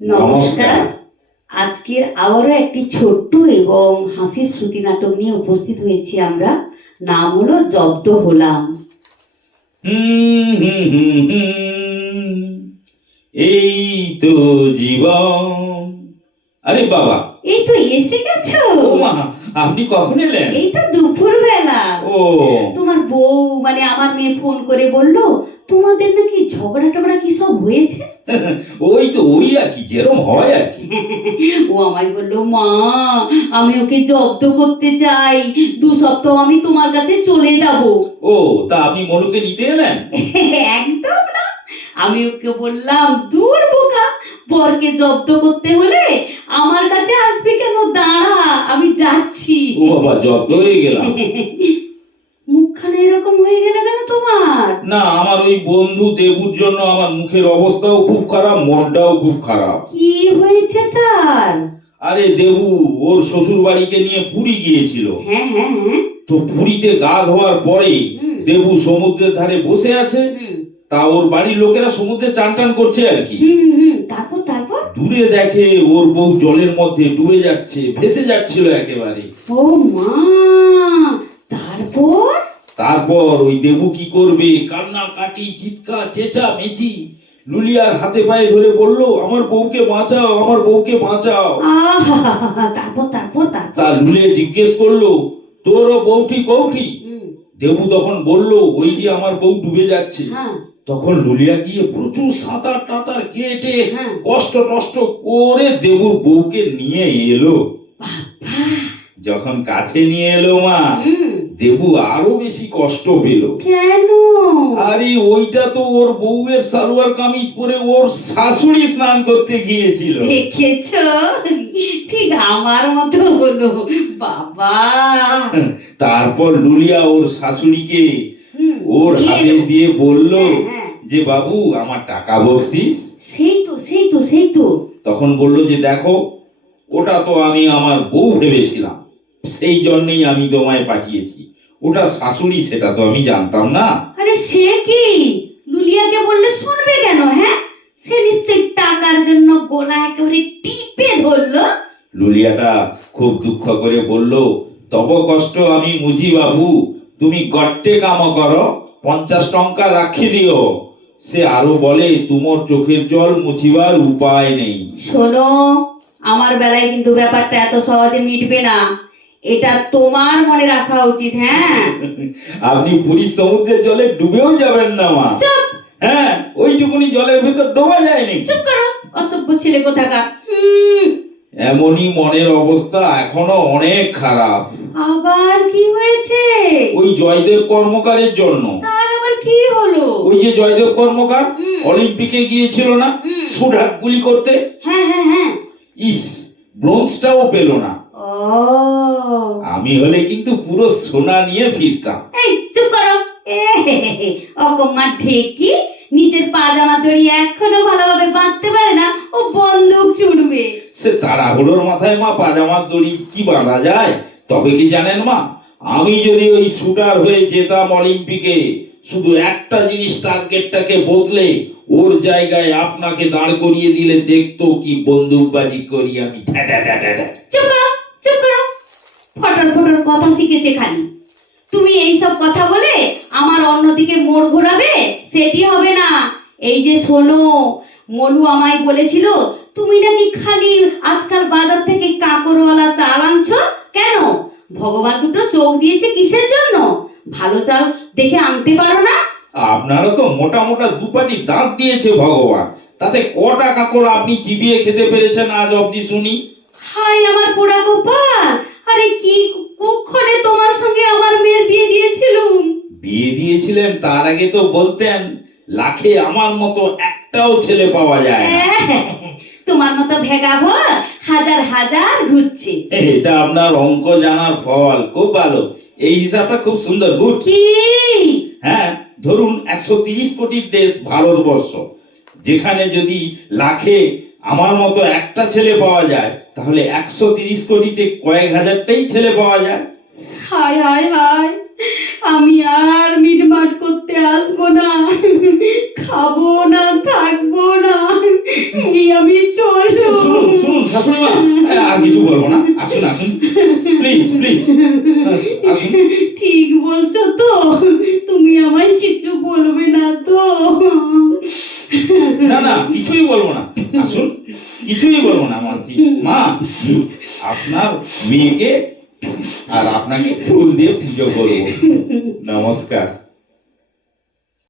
নমস্কার। আজকের আবারও একটি ছোট্ট এবং হাসির শ্রুতি নাটক নিয়ে উপস্থিত হয়েছি আমরা। নাম হলো জব্দ হলাম। এই তো জীবন। আরে বাবা। এই তো এসে গেছো? ও মা আপনি কখন এলেন? এই তো দুপুর বেলা ও। তোমার বউ মানে আমার মেয়ে ফোন করে বলল তোমাদের নাকি ঝগড়া টগড়া কি সব হয়েছে? ওই তো ওই আর কি যেরম হয় আর কি। ও আমায় বলল মা আমি ওকে জব্দ করতে চাই। দু সপ্তাহ আমি তোমার কাছে চলে যাব। ও তা আপনি মনুকে নিতে এলেন? একদম না। আমি ওকে বললাম দূর বোকা বরকে জব্দ করতে হলে আমার কাছে আসবে কেন? দাঁড়া আমি যাচ্ছি। ও বাবা জব্দ হয়ে গেলাম। মুখখানা এরকম হয়ে গেল কেন তোমার? না আমার ওই বন্ধু দেবুর জন্য আমার মুখের অবস্থাও খুব খারাপ মনটাও খুব খারাপ। কি হয়েছে তার? আরে দেবু ওর শ্বশুর বাড়িকে নিয়ে পুরী গিয়েছিল। হ্যাঁ হ্যাঁ হ্যাঁ। তো পুরীতে গা ধোয়ার পরে দেবু সমুদ্রের ধারে বসে আছে। তা ওর বাড়ির লোকেরা সমুদ্রে চান টান করছে আর কি। তারপর তারপর? দূরে দেখে ওর বউ জলের মধ্যে ডুবে যাচ্ছে ভেসে যাচ্ছিল একেবারে। ও মা! তারপর ওই দেবু কি করবে? কান্না কাটি চিৎকার চেঁচা মেচি। লুলিয়ার হাতে পায়ে ধরে বলল আমার বউকে বাঁচাও আমার বউকে বাঁচাও। তারপর তারপর তারপর। তা লুলিয়া জিজ্ঞেস করল তোরও বউটি কৌটি দেবু তখন বলল ওই যে আমার বউ ডুবে যাচ্ছে। হ্যাঁ। তখন লুলিয়া গিয়ে প্রচুর সাঁতার টাতার কেটে হ্যাঁ। কষ্ট টষ্ট করে দেবুর বউকে নিয়ে এলো। বাবা। যখন কাছে নিয়ে এলো মা দেবু আরও বেশি কষ্ট পেল। কেন? আরে ওইটা তো ওর বউয়ের সালোয়ার কামিজ পরে ওর শাশুড়ি স্নান করতে গিয়েছিল। দেখেছ? ঠিক আমার মতো হলো। বাবা। তারপর লুলিয়া ওর শাশুড়িকে ওর হাতে দিয়ে বলল হ্যাঁ, হ্যাঁ। যে বাবু আমার টাকা বকছিস সেই তো সেই তো সেই তো। তখন বলল যে দেখো ওটা তো আমি আমার বউ ভেবেছিলাম। সেই জন্যই আমি তোমায় পাঠিয়েছি। ওটা শাশুড়ি সেটা তো আমি জানতাম না। আরে সে কি? লুলিয়াকে বললে শুনবে কেন হ্যাঁ? সে নিশ্চয়ই টাকার জন্য গলা একেবারে টিপে ধরলো। লুলিয়াটা খুব দুঃখ করে বলল তব কষ্ট আমি মুজি বাবু তুমি গট্টে কাম করো পঞ্চাশ টঙ্কা রাখি দিও। সে আরও বলে তোমার চোখের জল মুছিবার উপায় নেই। শোনো আমার বেলায় কিন্তু ব্যাপারটা এত সহজে মিটবে না। এটা তোমার মনে রাখা উচিত হ্যাঁ? আপনি পুরীর সমুদ্রের জলে ডুবেও যাবেন না মা। চুপ! হ্যাঁ ওইটুকুনি জলের ভিতর ডোবা যায়নি। চুপ করো অসভ্য ছেলে কোথাকার। এমনই মনের অবস্থা এখনও অনেক খারাপ। আবার কি হয়েছে? ওই জয়দেব কর্মকারের জন্য। তার আবার কি হলো? ওই যে জয়দেব কর্মকার অলিম্পিকে গিয়েছিল না। সুডাক গুলি করতে? হ্যাঁ হ্যাঁ হ্যাঁ। ইস ব্রোঞ্জটাও পেল না। ও আমি হলে কিন্তু পুরো সোনা নিয়ে ফিরতাম। এই চুপ করো। ঢেকি নিজের পাজামা দড়ি এখনও ভালোভাবে বাঁধতে পারে না ও বন্দুক সে তাড়াহুড়োর মাথায় মা দড়ি কি বাঁধা যায়? তবে কি জানেন মা আমি যদি ওই শুটার হয়ে যেতাম অলিম্পিকে শুধু একটা জিনিস টার্গেটটাকে বদলে ওর জায়গায় আপনাকে দাঁড় করিয়ে দিলে দেখতো কি বন্দুকবাজি করি আমি। ঠ্যা ঠ্যা ঠ্যা ঠ্যা ঠ্যা। চুপ চুপ করো ফটর ফটর কথা শিখেছে খালি। তুমি এই সব কথা বলে আমার অন্যদিকে মোড় ঘোরাবে সেটি হবে না। এই যে শোনো মনু আমায় বলেছিল তুমি নাকি খালি আজকাল বাজার থেকে কাকরওয়ালা চাল আনছো? কেন? ভগবান দুটো চোখ দিয়েছে কিসের জন্য? ভালো চাল দেখে আনতে পারো না? আপনারও তো মোটা মোটা দুপাটি দাঁত দিয়েছে ভগবান। তাতে কটা টাকা করে আপনি চিবিয়ে খেতে পেরেছেন আজ অবধি শুনি? হাই আমার পোড়া গোপাল! আরে কি কুক্ষণে তোমার সঙ্গে আমার মেয়ের বিয়ে দিয়েছিলুম বিয়ে দিয়েছিলেন তার আগে তো বলতেন লাখে আমার মতো একটাও ছেলে পাওয়া যায় না। তোমার মতো ভেগাভর হাজার হাজার ঘুরছে। এটা আপনার অঙ্ক জানার ফল খুব ভালো। এই হিসাবটা খুব সুন্দর গুড। কি? হ্যাঁ ধরুন একশো তিরিশ কোটির দেশ ভারতবর্ষ যেখানে যদি লাখে আমার মতো একটা ছেলে পাওয়া যায় তাহলে একশো তিরিশ কোটিতে কয়েক হাজারটাই ছেলে পাওয়া যায়। হায় হায় হায় আমি আর মিটমাট করতে আসব না খাব না থাকব না এই আমি চলে শাশুড়ি মা এ, আর কিছু বলব না। আসুন আসুন। প্লিজ প্লিজ আসুন। ঠিক বলছো তো তুমি আমায় কিছু বলবে না তো। না না, কিছুই বলব না। আসুন, কিছুই বলব না, মাসি। মা, আপনার মেয়েকে আর আপনাকে ফুল দিয়ে পুজো করব। নমস্কার।